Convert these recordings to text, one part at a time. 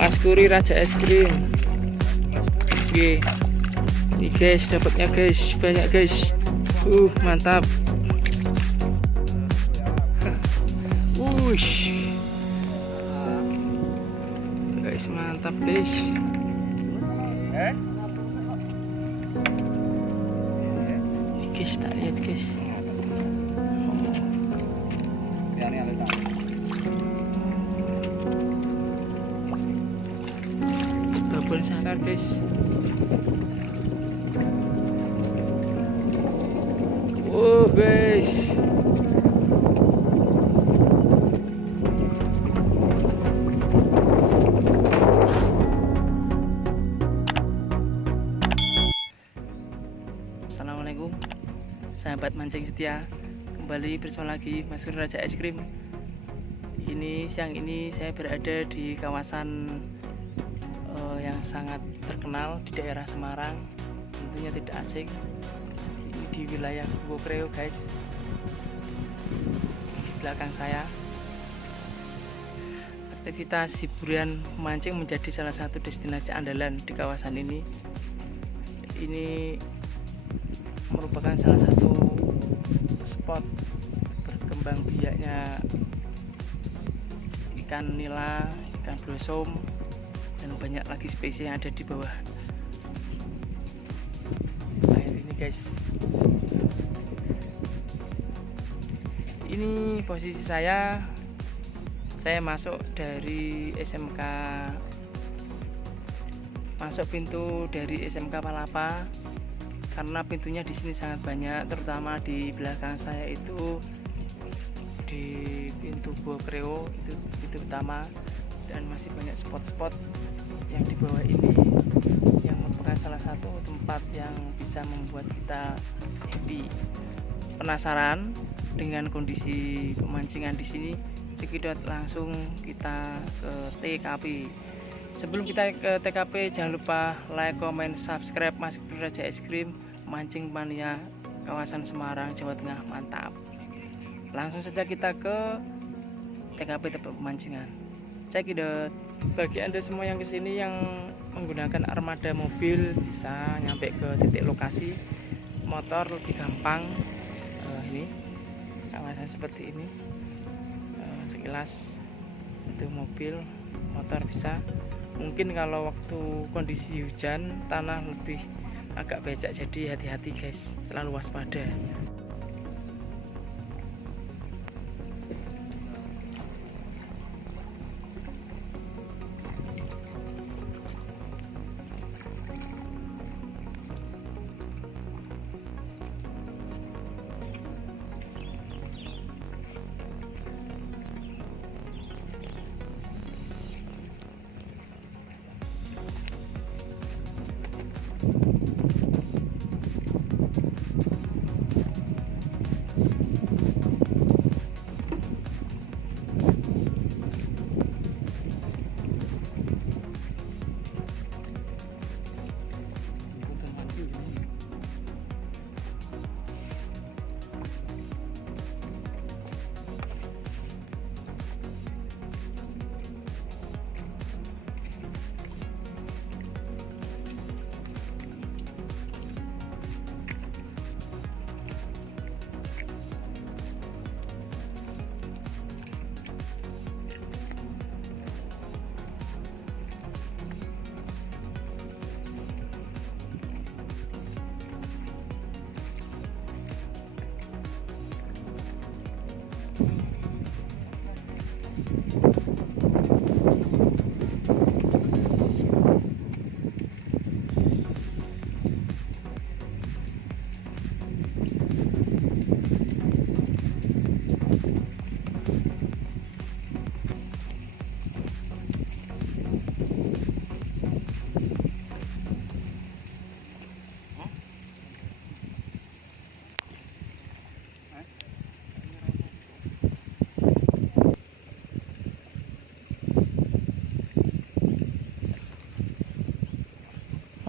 Mas Kuri Raja Es Krim. Oke. Ini guys, dapatnya guys, banyak guys. Mantap. Wush. Guys, mantap guys. Ini guys, tak lihat guys. Babon besar guys. Guys. Assalamualaikum sahabat mancing setia, kembali bersama lagi Mas Kuri Raja Es Krim. Siang ini saya berada di kawasan yang sangat terkenal di daerah Semarang, tentunya tidak asing. Ini di wilayah Gua Kreo guys. Di belakang saya aktivitas hiburan memancing menjadi salah satu destinasi andalan di kawasan ini. Ini merupakan salah satu spot berkembang biaknya ikan nila, ikan blossom, dan banyak lagi spesies yang ada di bawah air ini guys. Ini posisi saya masuk dari SMK, masuk pintu dari SMK Palapa, karena pintunya di sini sangat banyak, terutama di belakang saya itu di pintu Gua Kreo itu utama, dan masih banyak spot-spot yang di bawah ini yang merupakan salah satu tempat yang bisa membuat kita happy. Penasaran dengan kondisi pemancingan di sini? Cekidot, langsung kita ke TKP. Sebelum kita ke TKP, jangan lupa like, comment, subscribe Mas Kuri Raja Es Krim, mancing mania kawasan Semarang, Jawa Tengah. Mantap. Langsung saja kita ke TKP tempat pemancingan. Cekidot. Bagi Anda semua yang kesini yang menggunakan armada mobil, bisa nyampe ke titik lokasi. Motor lebih gampang. Ini kawasan seperti ini. Sekilas itu mobil, motor bisa. Mungkin kalau waktu kondisi hujan, tanah lebih agak becek, jadi hati-hati guys, selalu waspada.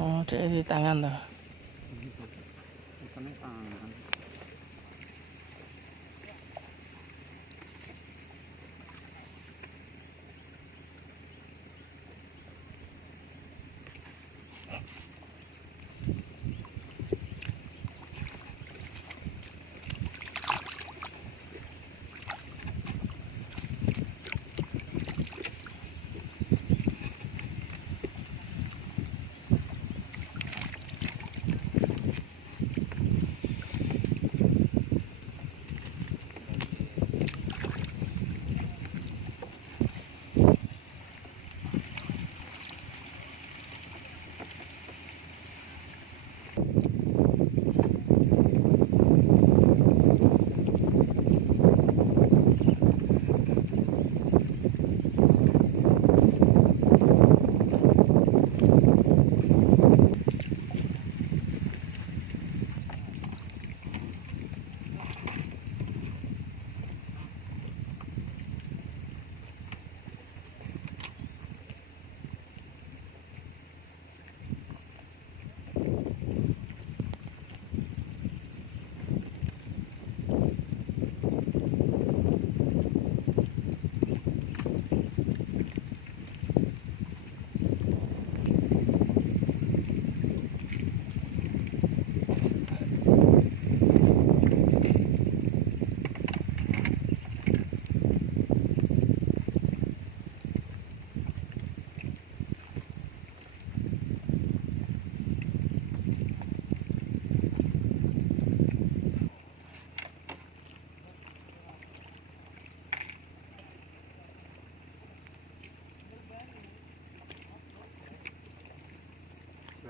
Oh, di tangan loh.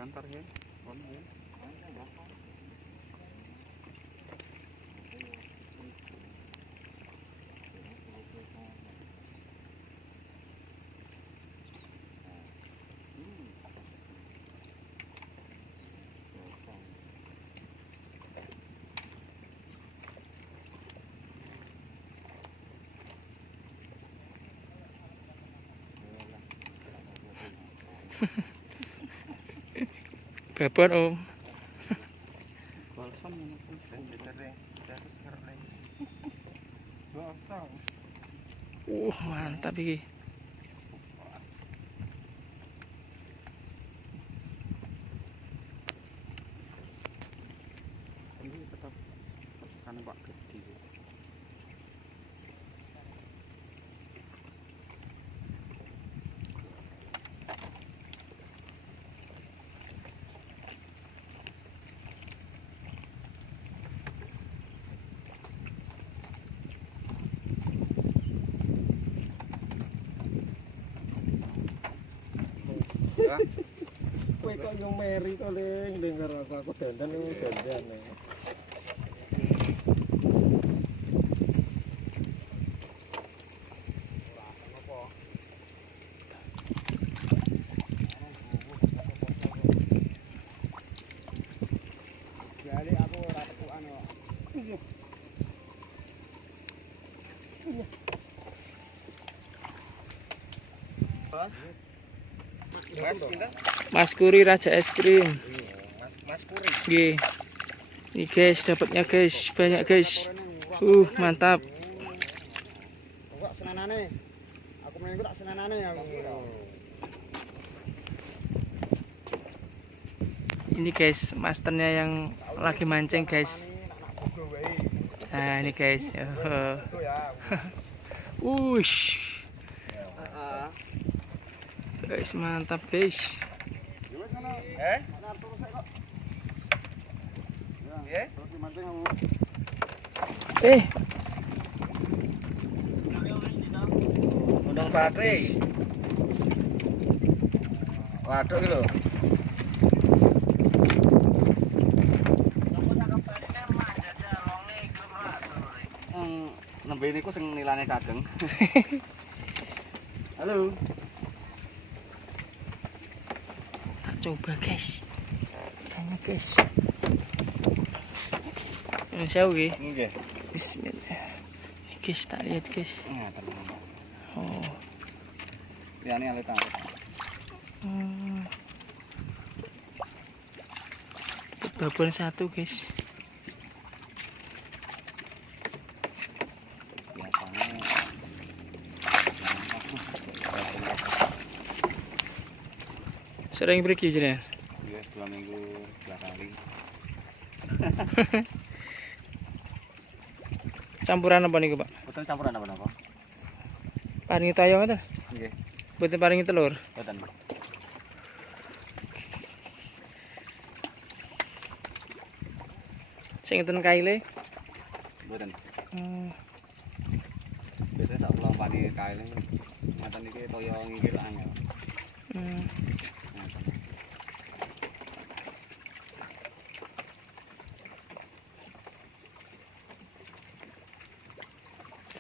Antar ya. Babon Om. Kosong ini sering kosong. Mantap iki. Ini tetap kan Pak gede. Kowe kok yo meri to Ling, dengar aku dandan yo dandan. Jadi aku ora tepukan kok. Bos. Mas Kuri Raja Es Krim. Mas Kuri. Nggih. Ini guys, dapatnya guys, banyak guys. Mantap. Kok senanane? Aku mengko tak senanane aku. Ini guys, masternya yang lagi mancing guys. Nah, ini guys. Wush. Guys, mantap guys. Undang baterai. Waduh iki lho. Nembe niku sing nilane kageng. Halo. Tak coba guys. Kayaknya guys. Jauh nggih. Nggih. Bismillah. Guys, tak lihat guys. Ngaten. Oh. Liyane alit ta. Babon satu guys. Biasanya Sering pergi jenengan. Iya, 2 minggu 2 kali. Campuran apa niku, Pak? Boten campuran apa-apa. Paringi tayo ngoten. Nggih, Boten paringi telur. boten. Sing ngeten kaile. Boten. Biasanya sak pulang pani kail ini ngaten iki toyo ngikir angel.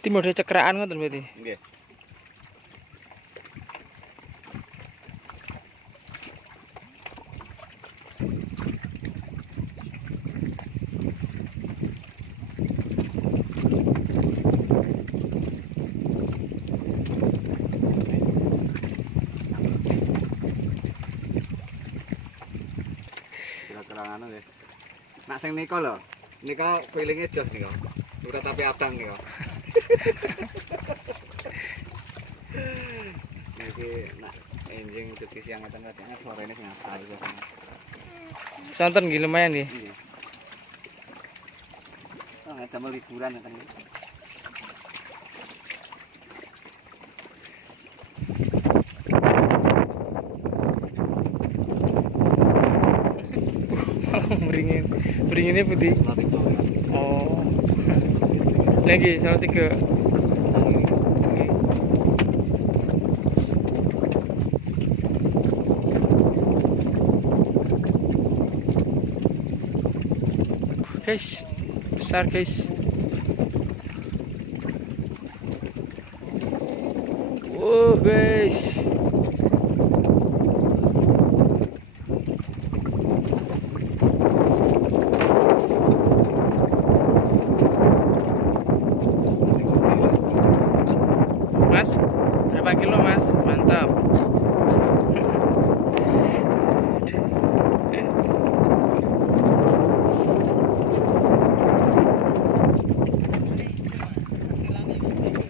Iki mode cekraan ngoten berarti. Nggih. Kira-kira ngono nggih. Nak sing nika lho. Nika feelinge jos nika. Udah tapi abang nika. Iki nak enjing cuci siang ngeten katanya sorene sing asal biasanya. Santen nggih lumayan nggih. Iya. Ah, damel liburan ngeten. Beringin. Beringinnya putih. Latih dolan. Oh. Lagi sama 3. guys. Besar guys. Guys. Mas, berapa kilo mas? Mantap.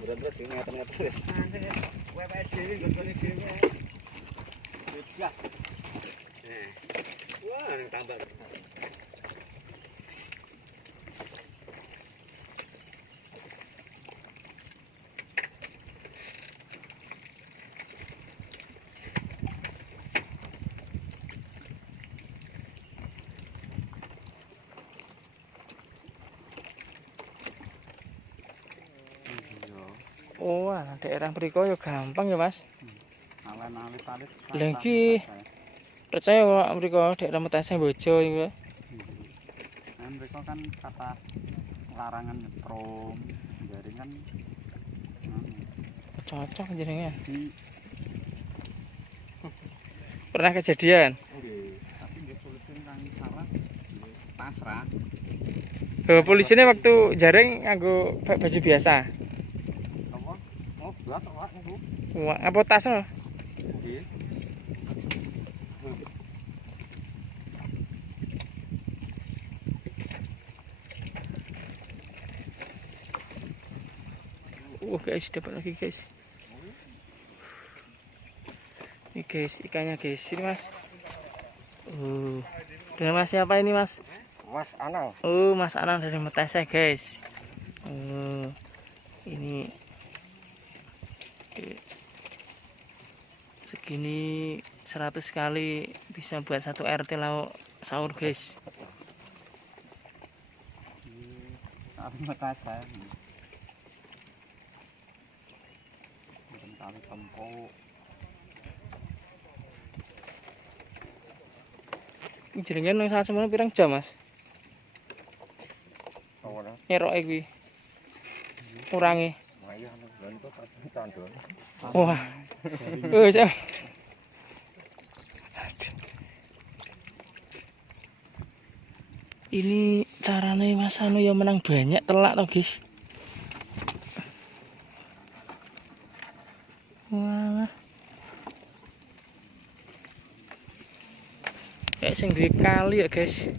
Berat-berat sih ngata-ngata wis. Wewek dhewe nggone dhewe. Gas. Wah, ning tambak. Oh, daerah mriko ya gampang ya mas. Awan alit-alit. Lha iki percaya kok mriko daerah Metaseng Bojo iki. Mereka kan kata larangan nyetrum, jaringan Cocok jenenge. Pernah kejadian? tapi nggih sulitin kang sarah pasrah. Bawa polisine waktu jaring nganggo baju biasa. Apa? Oh, berat kok niku. Wah, apa tas no? Nggih. Guys, dapat lagi guys. Ini guys, ikannya guys. Ini mas. Dengan mas siapa ini mas? Mas Anang. Mas Anang dari Meteseh guys. Ini segini 100 kali bisa buat 1 RT lauk sahur guys. Makassar. Tali tempuk. Jenengan nang saat semono pirang jam mas? Ora. Nyeroke kuwi. Kurangi. Wayah nang kok pas candol. Wah. Wis. Ini caranya Mas Anu ya menang banyak telak toh guys. Wah. Kayak sing duwe kali ya guys.